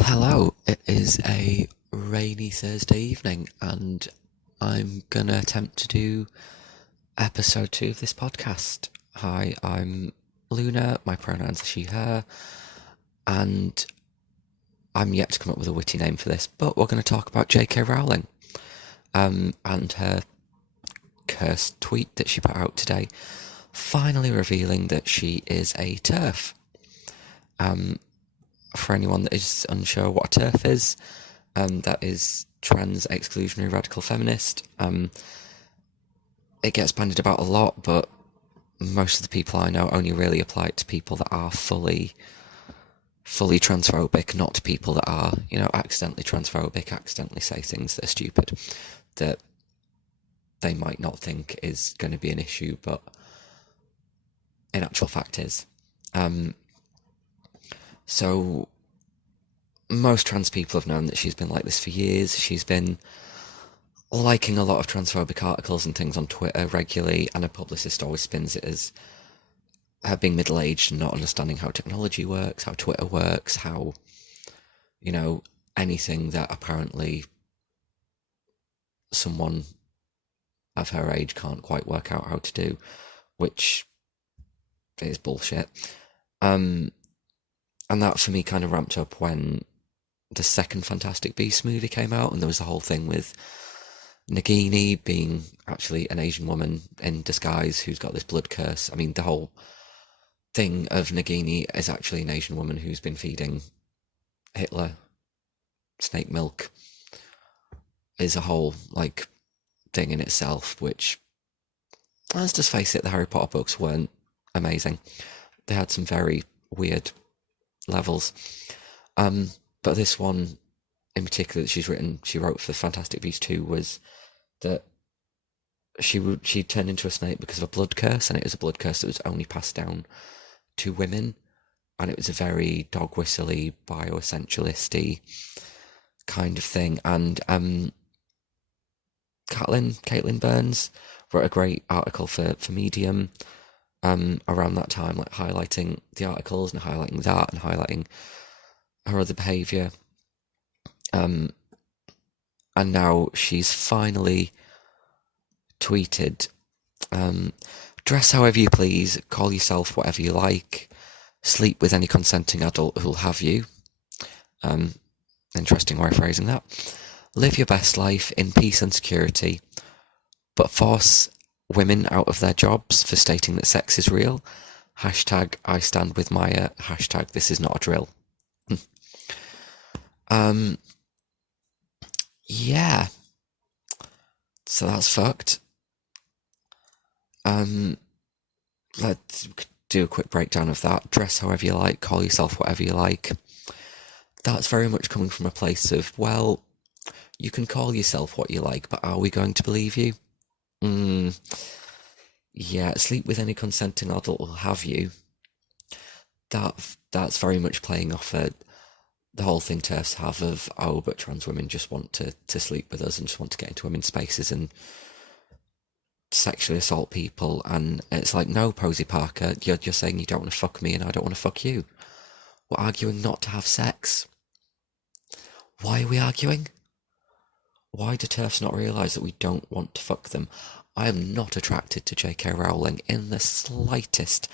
Hello, it is a rainy Thursday evening, and I'm gonna attempt to do episode 2 of this podcast. Hi, I'm Luna, my pronouns are she, her, and I'm yet to come up with a witty name for this, but we're going to talk about J.K. Rowling and her cursed tweet that she put out today, finally revealing that she is a t3rf. For anyone that is unsure what a t3rf is, that is trans exclusionary radical feminist. It gets bandied about a lot, but most of the people I know only really apply it to people that are fully transphobic, not to people that are, accidentally transphobic, accidentally say things that are stupid, that they might not think is going to be an issue, but in actual fact is. So most trans people have known that she's been like this for years. She's been liking a lot of transphobic articles and things on Twitter regularly, and a publicist always spins it as her being middle-aged and not understanding how technology works, how Twitter works, how, anything that apparently someone of her age can't quite work out how to do, which is bullshit. And that for me kind of ramped up when the second Fantastic Beasts movie came out, and there was the whole thing with Nagini being actually an Asian woman in disguise who's got this blood curse. I mean, the whole thing of Nagini is actually an Asian woman who's been feeding Hitler snake milk is a whole, thing in itself, which, let's just face it, the Harry Potter books weren't amazing. They had some very weird levels. But this one in particular that she wrote for Fantastic Beasts 2 was that she turned into a snake because of a blood curse, and it was a blood curse that was only passed down to women, and it was a very dog whistly, bioessentialisty kind of thing. And Caitlin Burns wrote a great article for Medium around that time, highlighting the articles and highlighting that and highlighting her other behaviour. And now she's finally tweeted, dress however you please, call yourself whatever you like, sleep with any consenting adult who'll have you. Interesting way of phrasing that. Live your best life in peace and security, but force women out of their jobs for stating that sex is real. Hashtag I stand with Maya. Hashtag this is not a drill. Yeah. So that's fucked. Let's do a quick breakdown of that. Dress however you like, call yourself whatever you like. That's very much coming from a place of, well, you can call yourself what you like, but are we going to believe you? Yeah, sleep with any consenting adult will have you. That's very much playing off the whole thing t3rfs have of, oh, but trans women just want to sleep with us and just want to get into women's spaces and sexually assault people. And it's like, no, Posey Parker, you're saying you don't want to fuck me and I don't want to fuck you. We're arguing not to have sex. Why are we arguing? Why do t3rfs not realise that we don't want to fuck them? I am not attracted to J.K. Rowling in the slightest,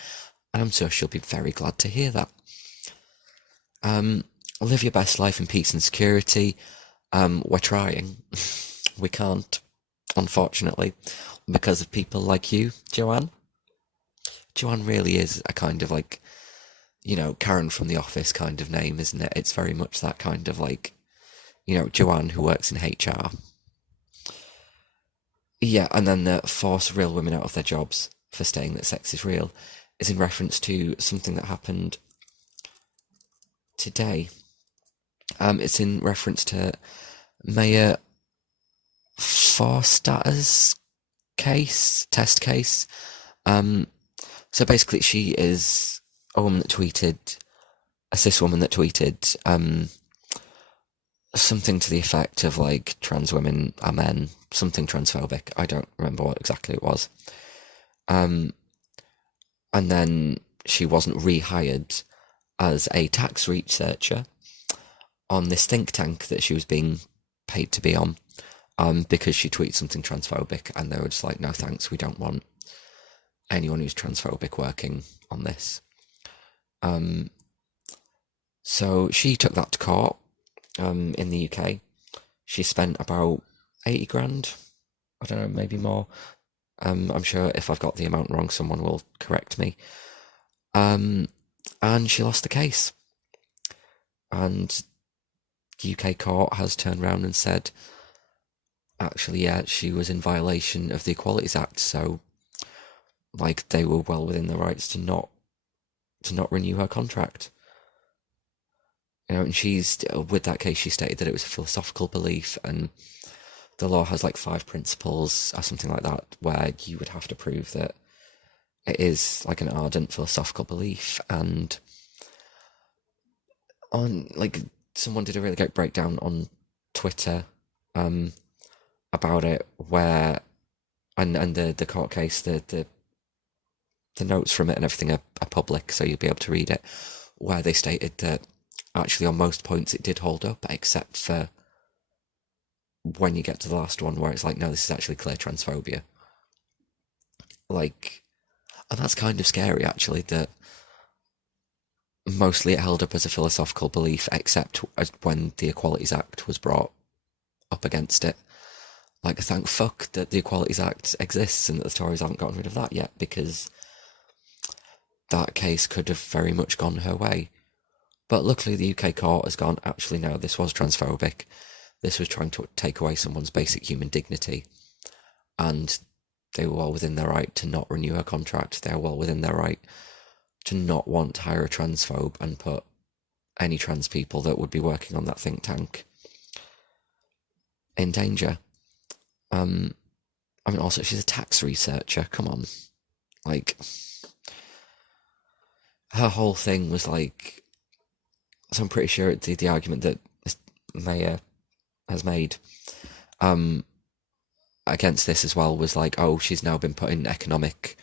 and I'm sure she'll be very glad to hear that. Live your best life in peace and security. We're trying. We can't, unfortunately, because of people like you, Joanne. Joanne really is a kind of Karen from The Office kind of name, isn't it? It's very much that kind of Joanne who works in HR. Yeah, and then the force real women out of their jobs for saying that sex is real is in reference to something that happened today. It's in reference to Maya Forstater's test case. So basically she is a woman that tweeted, a cis woman that tweeted, something to the effect of trans women are men, something transphobic. I don't remember what exactly it was. And then she wasn't rehired as a tax researcher on this think tank that she was being paid to be on, because she tweeted something transphobic, and they were just like, no thanks, we don't want anyone who's transphobic working on this. So she took that to court in the UK. She spent about 80 grand. I don't know, maybe more. I'm sure if I've got the amount wrong, someone will correct me. And she lost the case. And the UK court has turned around and said, actually, yeah, she was in violation of the Equalities Act, so like they were well within their rights to not renew her contract. You know, and she's, with that case, she stated that it was a philosophical belief, and the law has like 5 principles or something like that, where you would have to prove that it is like an ardent philosophical belief. And on, like, someone did a really great breakdown on Twitter about it, where and the court case, the notes from it and everything are public, so you'll be able to read it, where they stated that actually on most points it did hold up, except for when you get to the last one where it's like, no, this is actually clear transphobia. Like, and that's kind of scary, actually, that mostly it held up as a philosophical belief, except when the Equalities Act was brought up against it. Like, thank fuck that the Equalities Act exists and that the Tories haven't gotten rid of that yet, because that case could have very much gone her way. But luckily the UK court has gone, actually no, this was transphobic. This was trying to take away someone's basic human dignity. And they were well within their right to not renew her contract. They were well within their right to not want to hire a transphobe and put any trans people that would be working on that think tank in danger. I mean, also, she's a tax researcher, come on. Like, her whole thing was like, so I'm pretty sure the argument that this mayor has made against this as well was like, oh, she's now been put in economic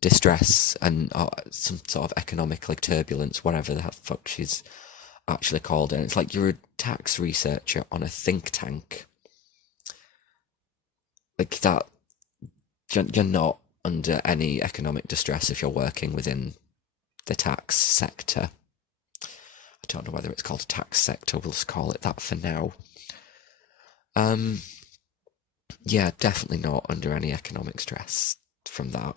distress and some sort of economic like turbulence, whatever the fuck she's actually called it. And it's like, you're a tax researcher on a think tank. Like, that, you're not under any economic distress if you're working within the tax sector. I don't know whether it's called a tax sector, we'll just call it that for now. Yeah, definitely not under any economic stress from that.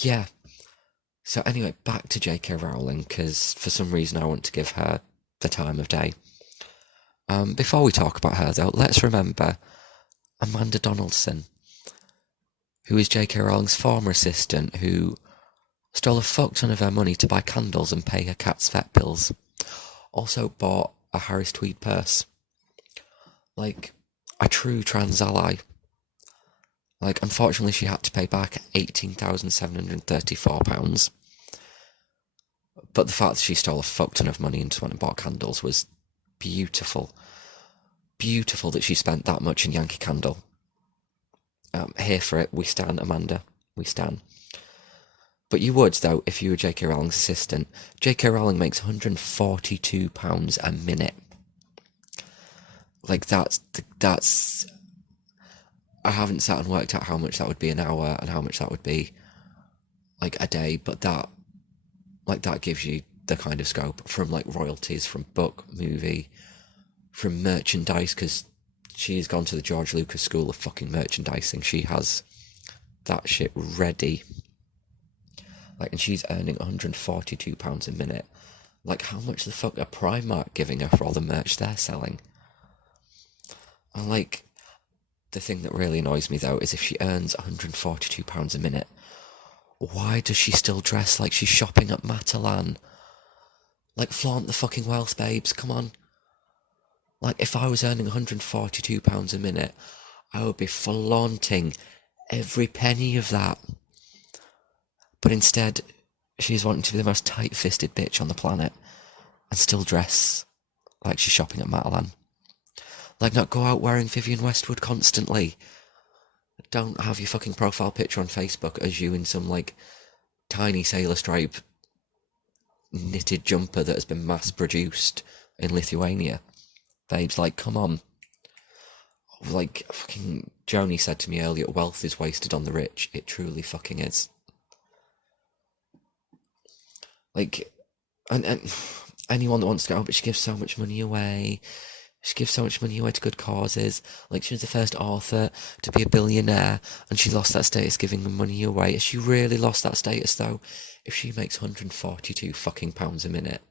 Yeah. So anyway, back to J.K. Rowling, because for some reason I want to give her the time of day. Before we talk about her, though, let's remember Amanda Donaldson, who is J.K. Rowling's former assistant, who stole a fuck ton of her money to buy candles and pay her cat's vet bills. Also bought a Harris Tweed purse. Like, a true trans ally. Like, unfortunately she had to pay back £18,734. But the fact that she stole a fuck ton of money and just went and bought candles was beautiful. Beautiful that she spent that much in Yankee Candle. Here for it, we stan, Amanda. We stan. But you would, though, if you were J.K. Rowling's assistant. J.K. Rowling makes £142 a minute. Like, that's... I haven't sat and worked out how much that would be an hour and how much that would be, like, a day, but that gives you the kind of scope from, like, royalties, from book, movie, from merchandise, because she's gone to the George Lucas School of fucking merchandising. She has that shit ready. Like, and she's earning £142 a minute. Like, how much the fuck are Primark giving her for all the merch they're selling? And, like, the thing that really annoys me, though, is if she earns £142 a minute, why does she still dress like she's shopping at Matalan? Like, flaunt the fucking wealth, babes, come on. Like, if I was earning £142 a minute, I would be flaunting every penny of that. But instead, she's wanting to be the most tight-fisted bitch on the planet and still dress like she's shopping at Matalan. Like, not go out wearing Vivienne Westwood constantly. Don't have your fucking profile picture on Facebook as you in some, like, tiny sailor stripe knitted jumper that has been mass produced in Lithuania. Babes, like, come on. Like, fucking Joni said to me earlier, wealth is wasted on the rich. It truly fucking is. Like, and anyone that wants to go, but she gives so much money away. She gives so much money away to good causes. Like, she was the first author to be a billionaire, and she lost that status giving the money away. Has she really lost that status, though? If she makes 142 fucking pounds a minute,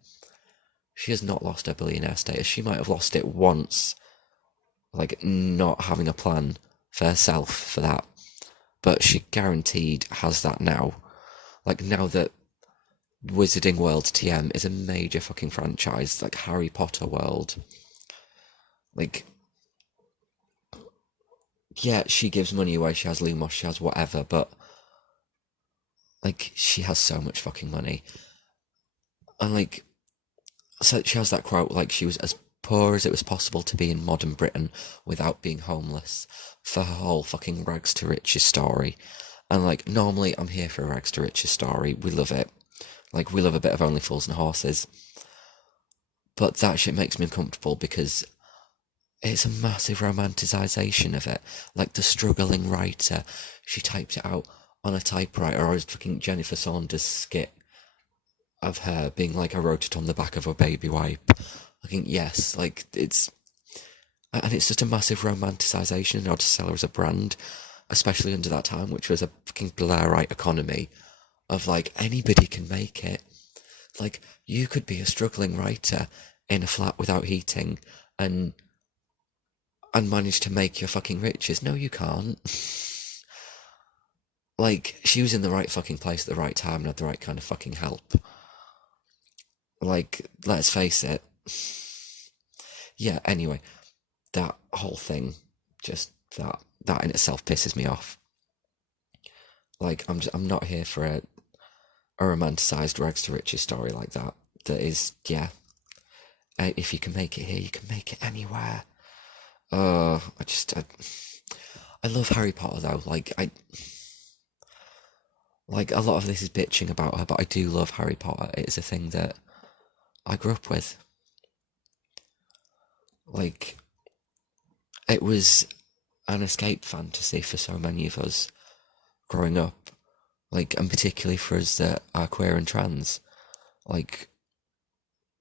she has not lost her billionaire status. She might have lost it once, like, not having a plan for herself for that. But she guaranteed has that now. Like, now that Wizarding World TM is a major fucking franchise, like Harry Potter World. Like, yeah, she gives money away, she has Lumos, she has whatever, but, like, she has so much fucking money. And, like, so she has that quote, like, she was as poor as it was possible to be in modern Britain without being homeless, for her whole fucking rags to riches story. And, like, normally I'm here for a rags to riches story, we love it. Like, we love a bit of Only Fools and Horses. But that shit makes me uncomfortable because it's a massive romanticisation of it. Like, the struggling writer, she typed it out on a typewriter, or as fucking Jennifer Saunders skit of her being like, I wrote it on the back of a baby wipe. I think, yes, like, and it's just a massive romanticisation in order to sell her as a brand, especially under that time, which was a fucking Blairite economy of, like, anybody can make it. Like, you could be a struggling writer in a flat without heating and manage to make your fucking riches. No, you can't. Like, she was in the right fucking place at the right time and had the right kind of fucking help. Like, let's face it. Yeah, anyway, that whole thing, just that in itself pisses me off. Like, I'm not here for a romanticised rags to riches story like that. That is, yeah. If you can make it here, you can make it anywhere. I love Harry Potter though. Like, a lot of this is bitching about her, but I do love Harry Potter. It's a thing that I grew up with. Like, it was an escape fantasy for so many of us growing up. Like, and particularly for us that are queer and trans. Like,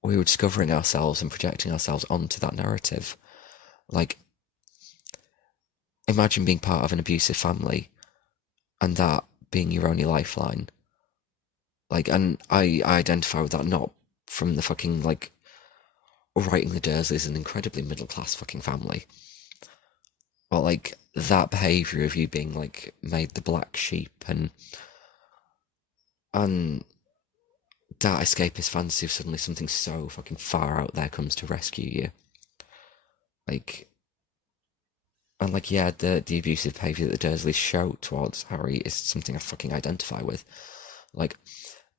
we were discovering ourselves and projecting ourselves onto that narrative. Like, imagine being part of an abusive family and that being your only lifeline. Like, and I identify with that not from the fucking, like, writing the Dursleys an incredibly middle-class fucking family. But, like, that behaviour of you being, like, made the black sheep and that escapist fantasy of suddenly something so fucking far out there comes to rescue you. Like, and, like, yeah, the abusive behaviour that the Dursleys show towards Harry is something I fucking identify with. Like,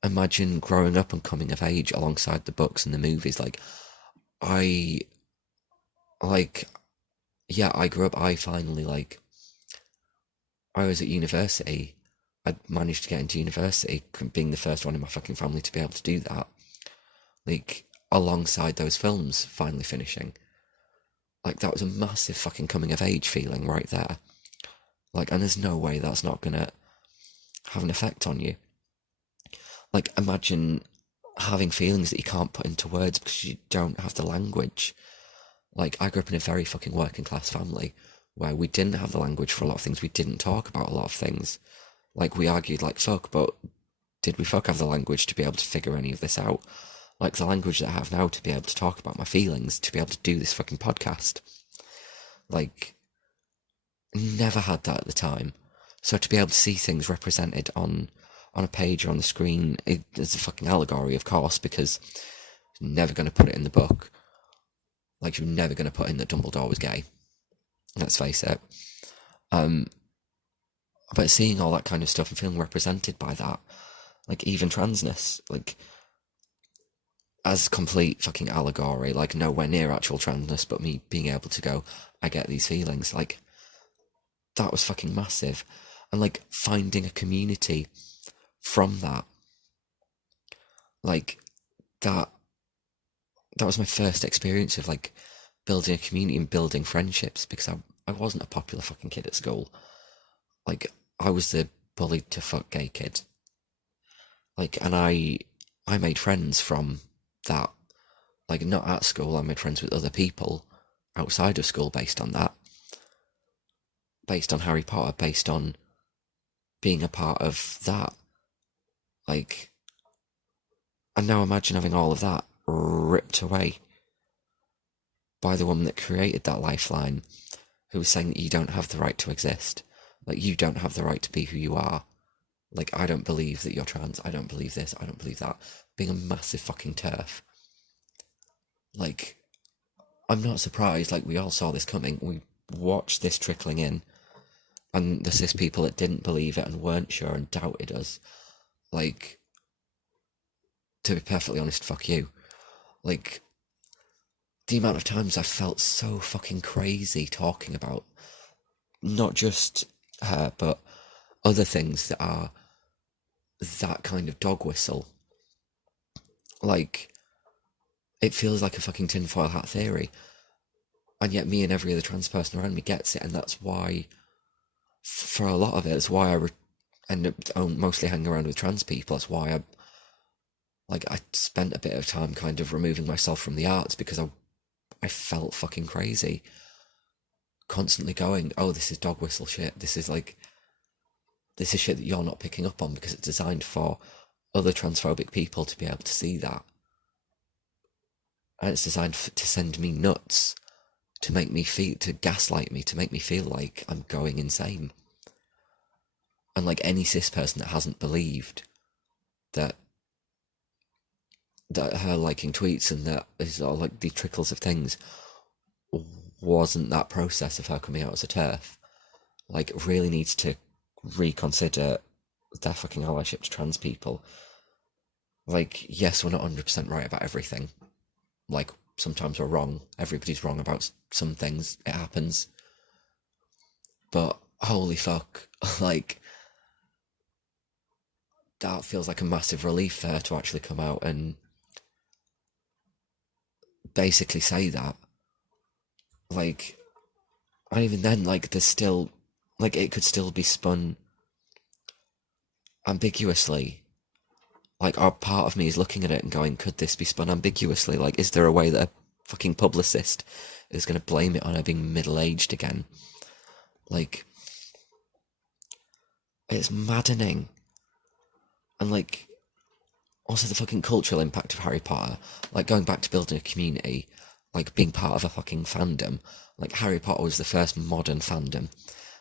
imagine growing up and coming of age alongside the books and the movies. Like, I grew up, I finally, like, I was at university. I managed to get into university, being the first one in my fucking family to be able to do that. Like, alongside those films finally finishing. Like, that was a massive fucking coming of age feeling right there. Like, and there's no way that's not gonna have an effect on you. Like, imagine having feelings that you can't put into words because you don't have the language. Like, I grew up in a very fucking working class family where we didn't have the language for a lot of things. We didn't talk about a lot of things. Like, we argued like fuck, but did we fuck have the language to be able to figure any of this out? Like, the language that I have now to be able to talk about my feelings, to be able to do this fucking podcast. Like, never had that at the time. So to be able to see things represented on a page or on the screen, it's a fucking allegory, of course, because you're never going to put it in the book. Like, you're never going to put in that Dumbledore was gay. Let's face it. But seeing all that kind of stuff and feeling represented by that, like, even transness, like, as complete fucking allegory, like, nowhere near actual transness, but me being able to go, I get these feelings, like, that was fucking massive. And, like, finding a community from that. Like, that that was my first experience of like building a community and building friendships, because I wasn't a popular fucking kid at school. Like, I was the bullied to fuck gay kid. Like, and I made friends from that. Like, not at school, I made friends with other people outside of school based on that. Based on Harry Potter, based on being a part of that. Like, and now imagine having all of that ripped away by the woman that created that lifeline, who was saying that you don't have the right to exist. Like, you don't have the right to be who you are. Like, I don't believe that you're trans. I don't believe this. I don't believe that. Being a massive fucking TERF. Like, I'm not surprised. Like, we all saw this coming. We watched this trickling in. And the cis people that didn't believe it and weren't sure and doubted us. Like, to be perfectly honest, fuck you. Like, the amount of times I felt so fucking crazy talking about not just her, but other things that are that kind of dog whistle. Like, it feels like a fucking tinfoil hat theory. And yet me and every other trans person around me gets it, and that's why, for a lot of it, it's why I end up mostly hanging around with trans people. That's why I spent a bit of time kind of removing myself from the arts, because I felt fucking crazy. Constantly going, oh, this is dog whistle shit. This is shit that you're not picking up on, because it's designed for other transphobic people to be able to see that. And it's designed to send me nuts, to make me feel, to gaslight me, to make me feel like I'm going insane. And like any cis person that hasn't believed that her liking tweets and that is all like the trickles of things wasn't that process of her coming out as a TERF, like, really needs to reconsider their fucking allyship to trans people. Like, yes, we're not 100% right about everything. Like, sometimes we're wrong. Everybody's wrong about some things. It happens. But holy fuck, like, that feels like a massive relief for her to actually come out and basically say that. Like, and even then, like, there's still, like, it could still be spun ambiguously. Like, our part of me is looking at it and going, could this be spun ambiguously? Like, is there a way that a fucking publicist is going to blame it on her being middle-aged again? Like, it's maddening. And, like, also the fucking cultural impact of Harry Potter. Like, going back to building a community, like, being part of a fucking fandom. Like, Harry Potter was the first modern fandom.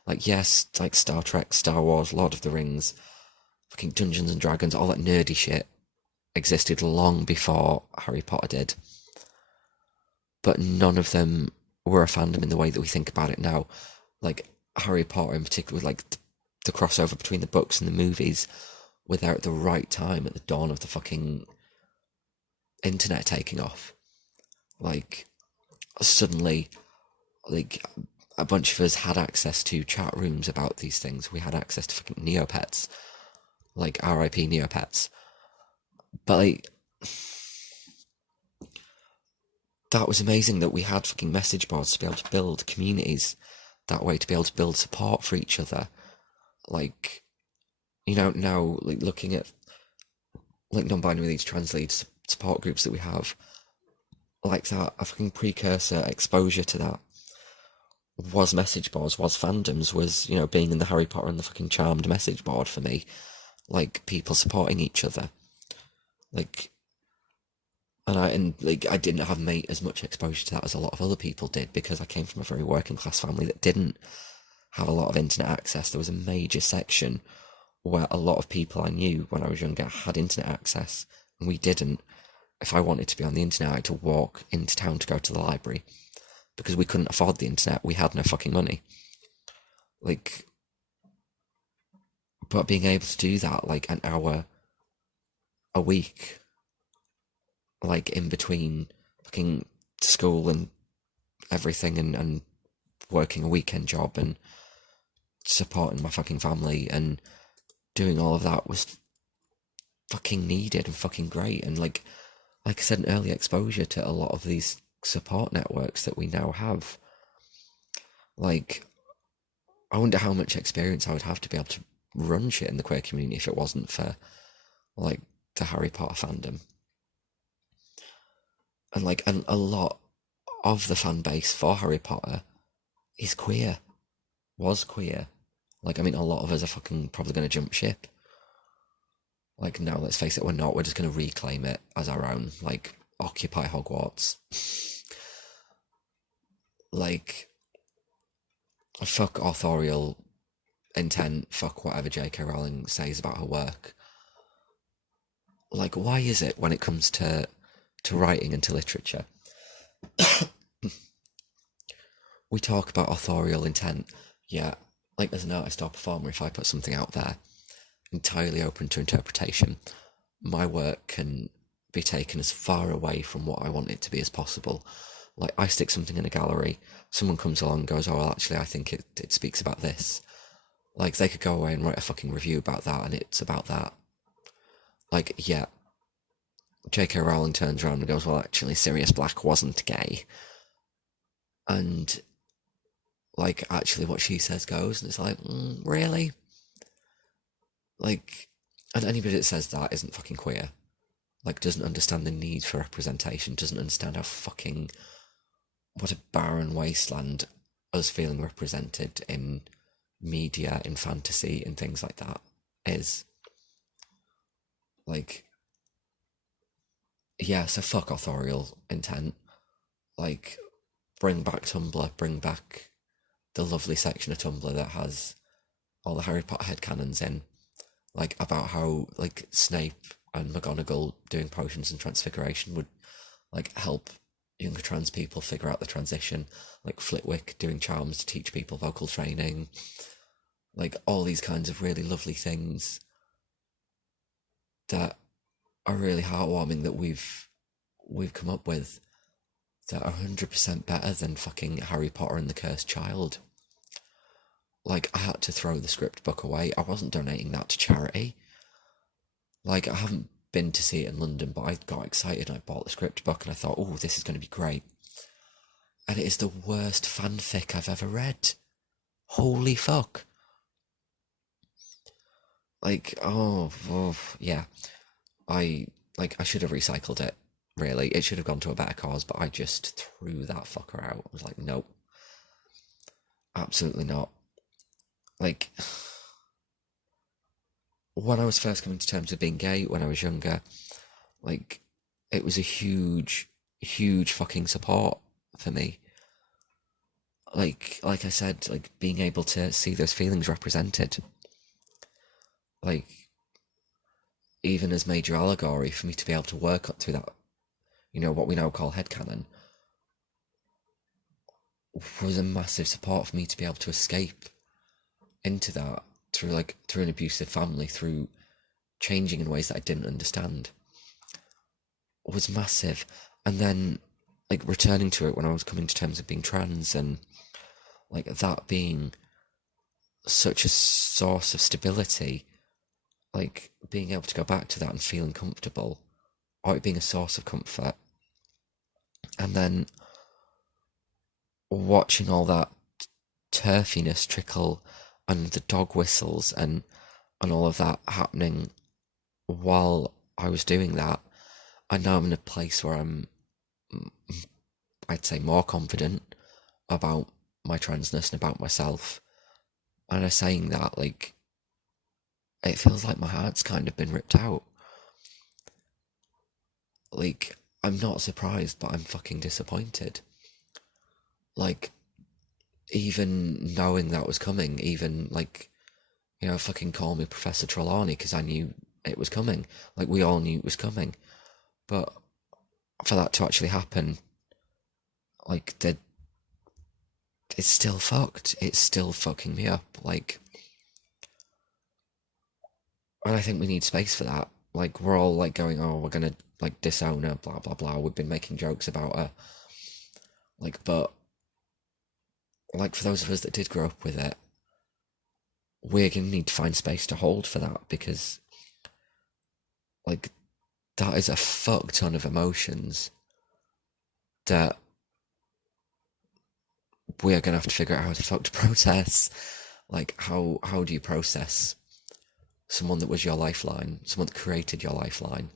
Like, yes, like Star Trek, Star Wars, Lord of the Rings, fucking Dungeons and Dragons, all that nerdy shit existed long before Harry Potter did. But none of them were a fandom in the way that we think about it now. Like, Harry Potter in particular, like, the crossover between the books and the movies, without the right time at the dawn of the fucking internet taking off. Like, suddenly, like, a bunch of us had access to chat rooms about these things. We had access to fucking Neopets. Like, RIP Neopets. But, like, that was amazing that we had fucking message boards to be able to build communities that way, to be able to build support for each other. Like, you know, now, like, looking at, like, non-binary leads, trans leads, support groups that we have, like that, a fucking precursor exposure to that was message boards, was fandoms, was, you know, being in the Harry Potter and the fucking Charmed message board for me. Like, people supporting each other. Like, and I didn't have as much exposure to that as a lot of other people did, because I came from a very working class family that didn't have a lot of internet access. There was a major section where a lot of people I knew when I was younger had internet access, and we didn't. If I wanted to be on the internet, I had to walk into town to go to the library, because we couldn't afford the internet. We had no fucking money. Like, but being able to do that, like, an hour a week, like, in between fucking school and everything, and working a weekend job and supporting my fucking family and doing all of that, was fucking needed and fucking great. And, like, like I said, an early exposure to a lot of these support networks that we now have. Like, I wonder how much experience I would have to be able to run shit in the queer community if it wasn't for, like, the Harry Potter fandom. And a lot of the fan base for Harry Potter is queer, was queer. Like, I mean, a lot of us are fucking probably going to jump ship. Like, now, let's face it, we're not. We're just going to reclaim it as our own. Like, occupy Hogwarts. Like, fuck authorial intent, fuck whatever J.K. Rowling says about her work. Like, why is it when it comes to writing and to literature, we talk about authorial intent, yeah, like as an artist or performer, if I put something out there entirely open to interpretation, my work can be taken as far away from what I want it to be as possible. Like, I stick something in a gallery, someone comes along and goes, oh, well, actually, I think it speaks about this. Like, they could go away and write a fucking review about that, and it's about that. Like, yeah, J.K. Rowling turns around and goes, well, actually, Sirius Black wasn't gay. And, like, actually what she says goes, and it's like, really? Like, and anybody that says that isn't fucking queer. Like, doesn't understand the need for representation, doesn't understand how fucking, what a barren wasteland us feeling represented in media, in fantasy, in things like that is. Like, yeah, so fuck authorial intent. Like, bring back Tumblr, bring back the lovely section of Tumblr that has all the Harry Potter headcanons in, like, about how, like, Snape and McGonagall doing potions and transfiguration would, like, help younger trans people figure out the transition, like Flitwick doing charms to teach people vocal training, like, all these kinds of really lovely things that are really heartwarming that we've come up with that are 100% better than fucking Harry Potter and the Cursed Child. Like, I had to throw the script book away. I wasn't donating that to charity. Like, I haven't been to see it in London, but I got excited and I bought the script book and I thought, oh, this is going to be great. And it is the worst fanfic I've ever read. Holy fuck. Like, yeah. I should have recycled it, really. It should have gone to a better cause, but I just threw that fucker out. I was like, nope. Absolutely not. Like, when I was first coming to terms with being gay when I was younger, like, it was a huge, huge fucking support for me. Like I said, like, being able to see those feelings represented, like, even as major allegory, for me to be able to work up through that, you know, what we now call headcanon, was a massive support for me to be able to escape into that through an abusive family, through changing in ways that I didn't understand, was massive. And then, like, returning to it when I was coming to terms with being trans, and, like, that being such a source of stability, like, being able to go back to that and feeling comfortable, or it being a source of comfort, and then watching all that turfiness trickle and the dog whistles and all of that happening while I was doing that, and now I'm in a place where I'm, I'd say, more confident about my transness and about myself. And I'm saying that, like, it feels like my heart's kind of been ripped out. Like, I'm not surprised, but I'm fucking disappointed. Like, even knowing that was coming, even, like, you know, fucking call me Professor Trelawney, because I knew it was coming. Like, we all knew it was coming. But for that to actually happen, like, it's still fucked. It's still fucking me up. Like, and I think we need space for that. Like, we're all, like, going, oh, we're gonna, like, disown her, blah, blah, blah. We've been making jokes about her. Like, but, like, for those of us that did grow up with it, we're gonna need to find space to hold for that, because, like, that is a fuck ton of emotions that we are going to have to figure out how to fuck to process. Like, how do you process someone that was your lifeline, someone that created your lifeline,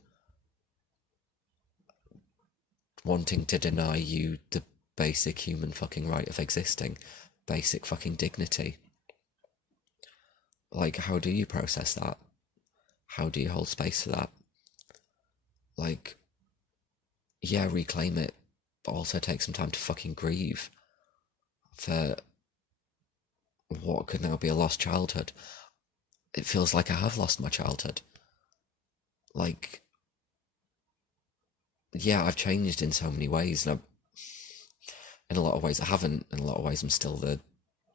wanting to deny you the basic human fucking right of existing, basic fucking dignity? Like, how do you process that? How do you hold space for that? Like, yeah, reclaim it, but also take some time to fucking grieve for what could now be a lost childhood. It feels like I have lost my childhood. Like, yeah, I've changed in so many ways, and in a lot of ways I haven't. In a lot of ways I'm still the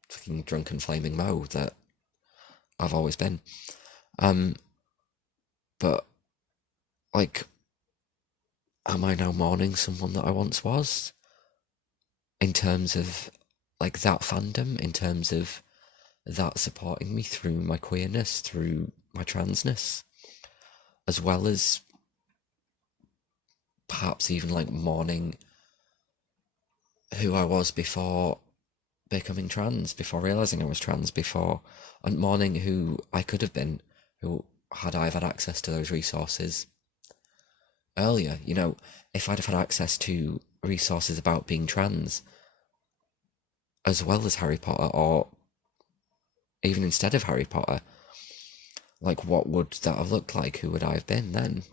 fucking drunken flaming Mo that I've always been. Um, but, like, am I now mourning someone that I once was? In terms of, like, that fandom, in terms of that supporting me through my queerness, through my transness, as well as perhaps even, like, mourning who I was before becoming trans, before realising I was trans, before, and mourning who I could have been, who had I have had access to those resources earlier. You know, if I'd have had access to resources about being trans, as well as Harry Potter, or even instead of Harry Potter, like, what would that have looked like? Who would I have been then?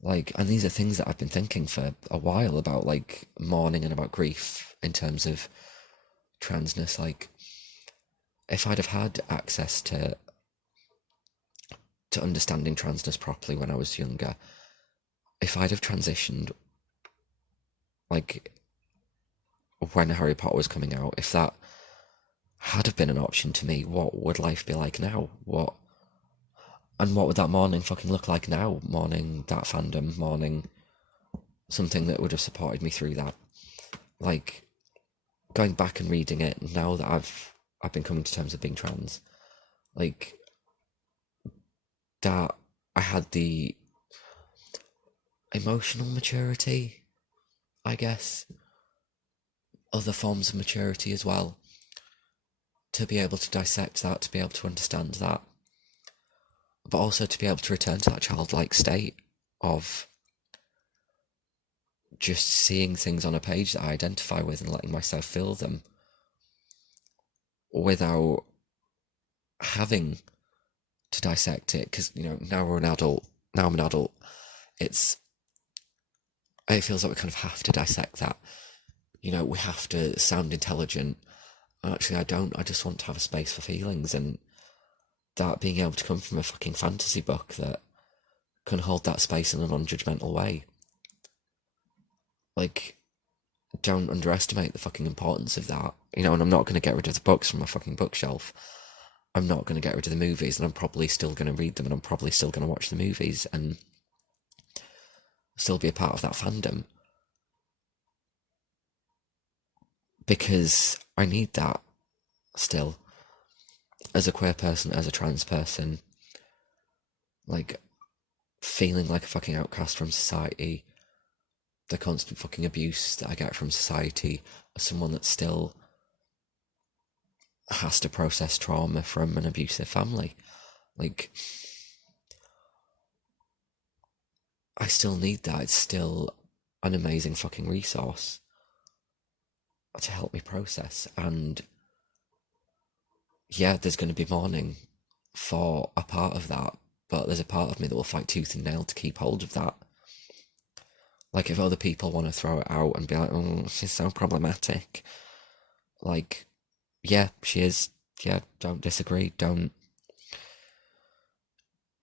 Like, and these are things that I've been thinking for a while about, like, mourning and about grief in terms of transness. Like, if I'd have had access to understanding transness properly when I was younger, if I'd have transitioned, like, when Harry Potter was coming out, if that had have been an option to me, what would life be like now? What would that morning fucking look like now? Mourning that fandom, mourning something that would have supported me through that. Like, going back and reading it now that I've been coming to terms with being trans, like, that I had the emotional maturity, I guess, other forms of maturity as well, to be able to dissect that, to be able to understand that, but also to be able to return to that childlike state of just seeing things on a page that I identify with and letting myself feel them without having to dissect it. Because, you know, now we're an adult, now I'm an adult, it feels like we kind of have to dissect that. You know, we have to sound intelligent. Actually, I don't. I just want to have a space for feelings, and that being able to come from a fucking fantasy book that can hold that space in a non-judgmental way. Like, don't underestimate the fucking importance of that. You know, and I'm not going to get rid of the books from my fucking bookshelf. I'm not going to get rid of the movies, and I'm probably still going to read them, and I'm probably still going to watch the movies, and still be a part of that fandom. Because I need that still. As a queer person, as a trans person, like, feeling like a fucking outcast from society, the constant fucking abuse that I get from society, as someone that still has to process trauma from an abusive family. Like, I still need that. It's still an amazing fucking resource to help me process. And yeah, there's going to be mourning for a part of that, but there's a part of me that will fight tooth and nail to keep hold of that. Like, if other people want to throw it out and be like, oh, she's so problematic, like, yeah, she is. Yeah, don't disagree. Don't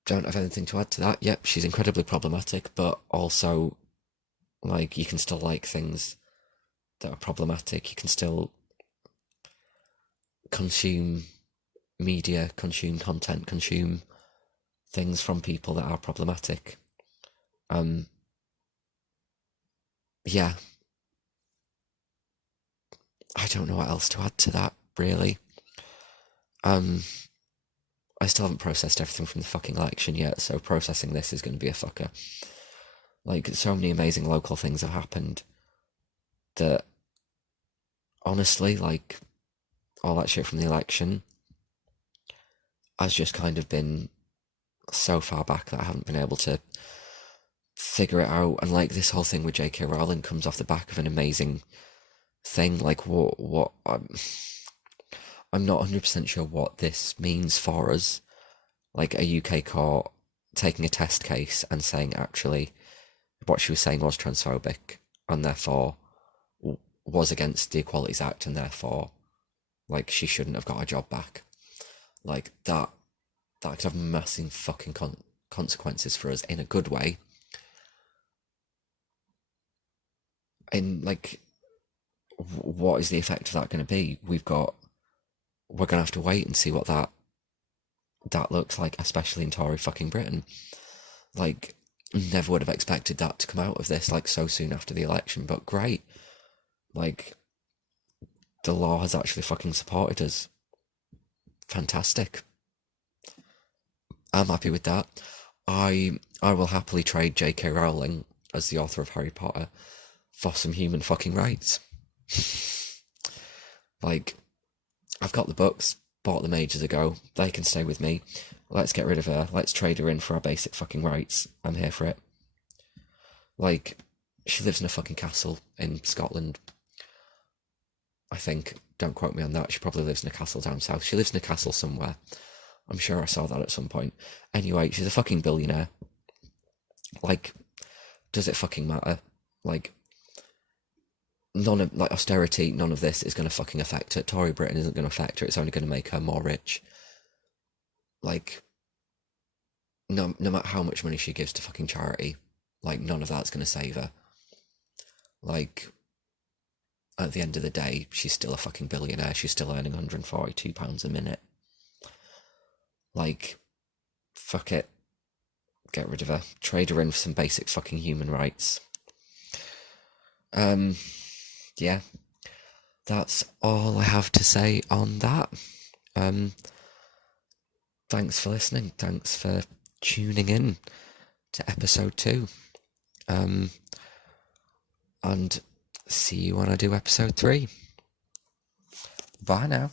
have anything to add to that. Yep, she's incredibly problematic, but also, like, you can still like things that are problematic. You can still consume media, consume content, consume things from people that are problematic. Yeah, I don't know what else to add to that, really. Um, I still haven't processed everything from the fucking election yet, so processing this is going to be a fucker. Like, so many amazing local things have happened that, honestly, like, all that shit from the election has just kind of been so far back that I haven't been able to figure it out. And, like, this whole thing with J.K. Rowling comes off the back of an amazing thing. Like, what I'm not 100% sure what this means for us. Like, a UK court taking a test case and saying, actually, what she was saying was transphobic, and therefore was against the Equalities Act, and therefore, like, she shouldn't have got her job back. Like, that could have massive fucking consequences for us in a good way. And, like, what is the effect of that going to be? We're going to have to wait and see what that looks like, especially in Tory fucking Britain. Like, never would have expected that to come out of this, like, so soon after the election, but great. Like, the law has actually fucking supported us. Fantastic. I'm happy with that. I will happily trade J.K. Rowling as the author of Harry Potter for some human fucking rights. Like, I've got the books, bought them ages ago. They can stay with me. Let's get rid of her. Let's trade her in for our basic fucking rights. I'm here for it. Like, she lives in a fucking castle in Scotland, I think. Don't quote me on that. She probably lives in a castle down south. She lives in a castle somewhere. I'm sure I saw that at some point. Anyway, she's a fucking billionaire. Like, does it fucking matter? Like, none of, like, austerity, none of this is going to fucking affect her. Tory Britain isn't going to affect her. It's only going to make her more rich. Like, no matter how much money she gives to fucking charity, like, none of that's going to save her. Like, at the end of the day, she's still a fucking billionaire. She's still earning £142 a minute. Like, fuck it. Get rid of her. Trade her in for some basic fucking human rights. Yeah. That's all I have to say on that. Thanks for listening. Thanks for tuning in to episode 2. And see you when I do episode 3. Bye now.